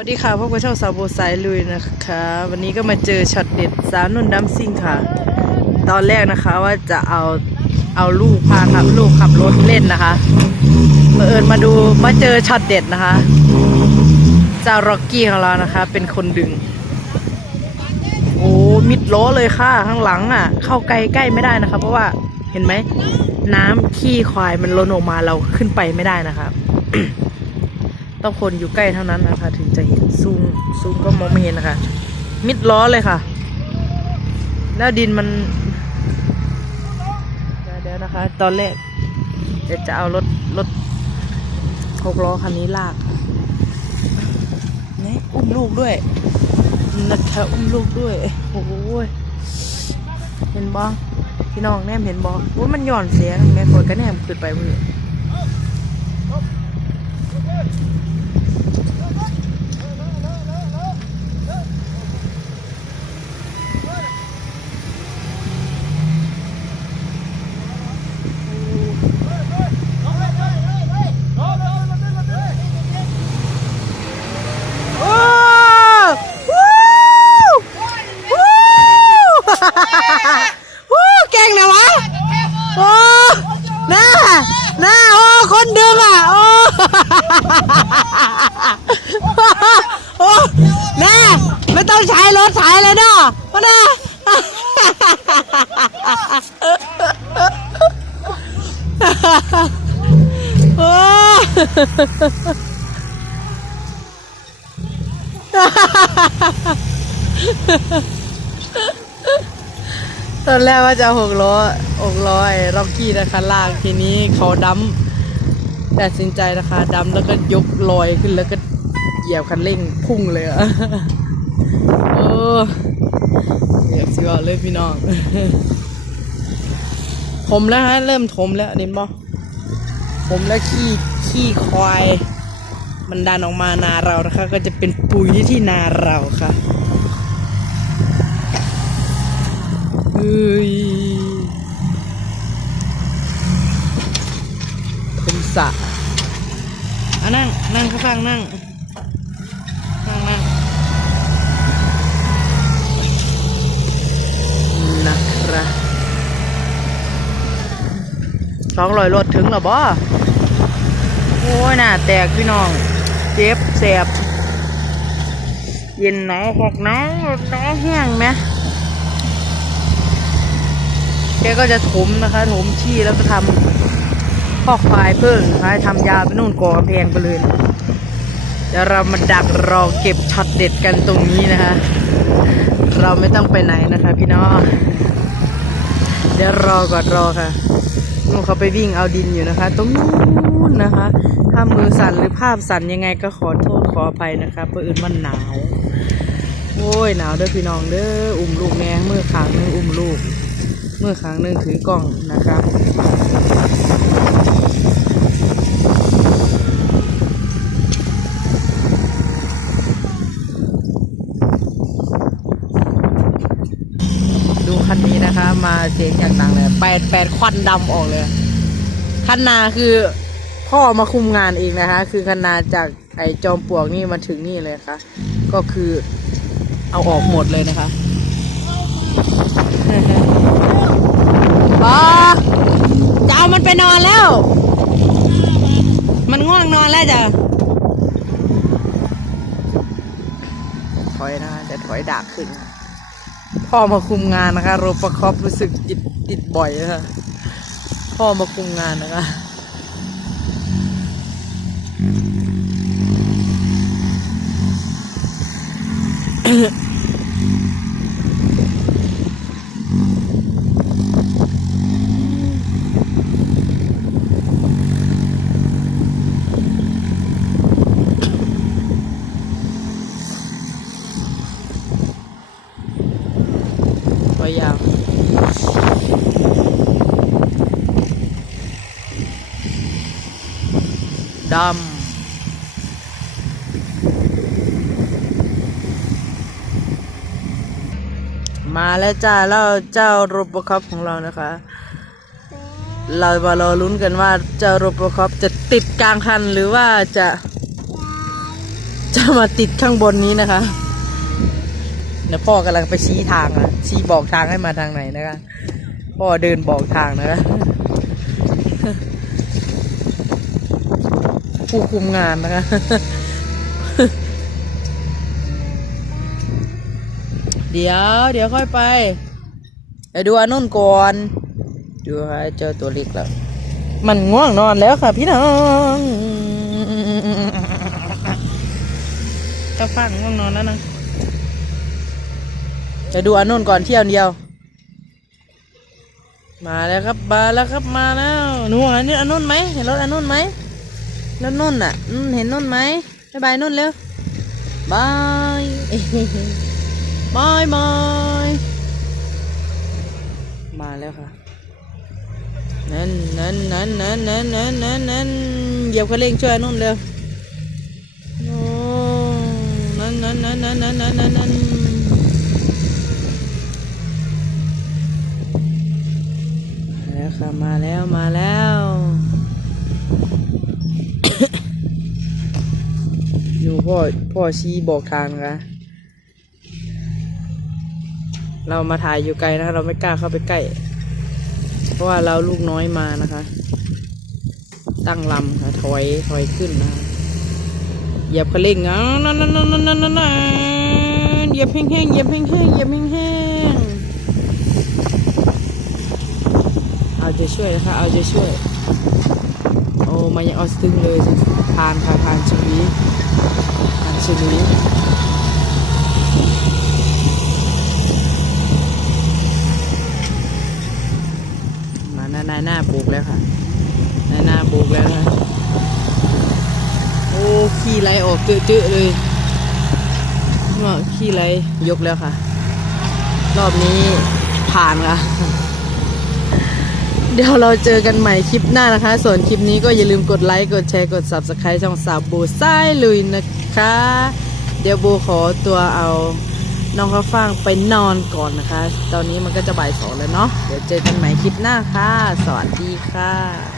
วัสดีค่ะพบกับช่องสาวโบสายลุยนะคะ วันนี้ก็มาเจอช็อตเด็ดสาวนุ่นดัมซิ่งค่ะ ตอนแรกนะคะว่าจะเอาเอาลูกพาขับลูกขับรถเล่นนะคะมาเอิญมาดูมาเจอช็อตเด็ดนะคะเจ้าร็อกกี้ของเรานะคะ เป็นคนดึง โอ้มิดล้อเลยค่ะข้างหลังอะ เข้าใกล้ใกล้ไม่ได้นะคะ เพราะว่าเห็นไหม น้ำขี้ควายมันล้นออกมาเราขึ้นไปไม่ได้นะคะ ต้องคนอยู่ใกล้เท่านั้นนะคะ ถึงจะเห็นซูมซูมก็มองไม่เห็นนะคะ มิดล้อเลยค่ะ แล้วดินมันเดี๋ยวเดี๋ยวนะคะ ตอนแรกเดี๋ยวจะเอารถรถหกล้อคันนี้ลากนี่อุ้มลูกด้วยนะคะอุ้มลูกด้วยโอ้โหเห็นบอพี่น้องแนมเห็นบอว่ามันหย่อนเสียงแม่กดก็แนมขึ้นไปมือ โอ้วู้วู้วู้เก่งนะวะ โอ้น่า น่าโอ้คนดึงอะ โอ้โอ้น่าไม่ต้องใช้รถใช้เลยเนาะมาน่าโอ้ ตอนแรกว่าจะหกล้อหกล้อไอ้ร็อกกี้นะคะลากทีนี้เขาดัมตัดสินใจนะคะดัมแล้วก็ยกลอยขึ้นแล้วก็เหยียบคันเร่งพุ่งเลยอะโอ้เหยียบสิว่าเลยพี่น้องถมแล้วฮะเริ่มถมแล้วเห็นบ่ถมแล้วขี้ขี้ควายมันดันออกมานาเรานะคะ ก็จะเป็นปุ๋ยที่นาเราค่ะ เฮ้ยเป็น สระอะนั่ง นั่งข้างนั่งนั่งนั่งนะครับสองร้อยรถถึงหรอบ่โอ้ยน่าแตกพี่น้อง เจ็บแสบเย็นหนาวหกหนาวหนาวแห้งไหมแกก็จะถมนะคะถมชี้แล้วก็ทำ พอกควายเพิ่งนะคะทำยาวไปนู่นก่อกำแพงไปเลยนะเดี๋ยวเรามาดักรอเก็บช็อตเด็ดกันตรงนี้นะคะ เราไม่ต้องไปไหนนะคะพี่น้อง เดี๋ยวรอก่อนรอค่ะนู่นเขาไปวิ่งเอาดินอยู่นะคะ ตรงนู้นนะคะ ถ้ามือสั่นหรือภาพสั่นยังไงก็ขอโทษขออภัยนะคะเพราะอื่นมันหนาว โอ้ยหนาวเด้อพี่น้องเด้อ อุ้มลูกแม่มือขางนึงอุ้มลูก เมื่อครั้งหนึ่งถือกล่องนะครับดูคันนี้นะคะมาเสียงอย่างดังเลยแปดแปดควันดำออกเลยคันนาคือพ่อมาคุมงานเองนะคะ คือคันนาจากไอจอมปลวกนี่มาถึงนี่เลยค่ะ ก็คือเอาออกหมดเลยนะคะ พอจะเอามันไปนอนแล้ว มันง่วงนอนแล้วจ้ะถอยนะคะจะถอยดากขึ้น พ่อมาคุมงานนะคะโรปคอปรู้สึกจิตจิตบ่อยนะคะพ่อมาคุมงานนะคะ ดำมาแล้วจ้าแล้วเจ้าโรบอคอปของเรานะคะ เรามารอลุ้นกันว่าเจ้าโรบอคอปจะติดกลางคันหรือว่าจะจะมาติดข้างบนนี้นะคะเดี๋ยวพ่อกำลังไปชี้ทางอะชี้บอกทางให้มาทางไหนนะคะพ่อเดินบอกทางนะคะ ผู้คุมงานนะคะ เดี๋ยว เดี๋ยวค่อยไปไปดูอันนู้นก่อน ดูฮะเจอตัวเล็กแล้ว มันง่วงนอนแล้วค่ะพี่น้องก็ฟังง่วงนอนแล้วนะจะดูอันนู้นก่อนเที่ยวเดียว มาแล้วครับ มาแล้วครับ มาแล้ว หนูเห็นอันนู้นไหมเห็นรถอันนู้นไหม รถนุ่นอะนุ่นเห็นนุ่นไหมบายบายนุ่นเร็วบายบายบายมาแล้วค่ะนั่นนั่นนั่นนั่นนั่นนั่นนั่นนั่นเหยียบคันเร่งช่วยนุ่นเร็วโอ้นั่นนั่นนั่นนั่นนั่นนั่นนั่นนั่นมาแล้วค่ะมาแล้วมาแล้ว พ่อพ่อชี้บอกทางนะคะเรามาถ่ายอยู่ไกลนะคะเราไม่กล้าเข้าไปใกล้ เพราะว่าเราลูกน้อยมานะคะ ตั้งลำค่ะถอยถอยขึ้นนะเหยียบคันเร่งอะนั่นนั่นนั่นนั่นนั่นเหยียบแห้งๆเหยียบแห้งๆเหยียบแห้งๆเอาใจช่วยนะคะเอาใจช่วย มายังออสตึงเลยทานค่ะทานชีวิตทานชีวิตมาหน้าหน้าหน้าปลูกแล้วค่ะหน้าหน้าปลูกแล้วค่ะโอ้ขี้ไรออกเจอะๆเลยเนาะขี้ไรยกแล้วค่ะ รอบนี้ผ่านค่ะ เดี๋ยวเราเจอกันใหม่คลิปหน้านะคะ ส่วนคลิปนี้ก็อย่าลืมกดไลค์กดแชร์กด subscribe ช่องสาวโบซ้ายลุยนะคะ เดี๋ยวโบขอตัวเอาน้องข้าวฟ่างไปนอนก่อนนะคะ ตอนนี้มันก็จะบ่ายสองแล้วเนาะเดี๋ยวเจอกันใหม่คลิปหน้าค่ะ สวัสดีค่ะ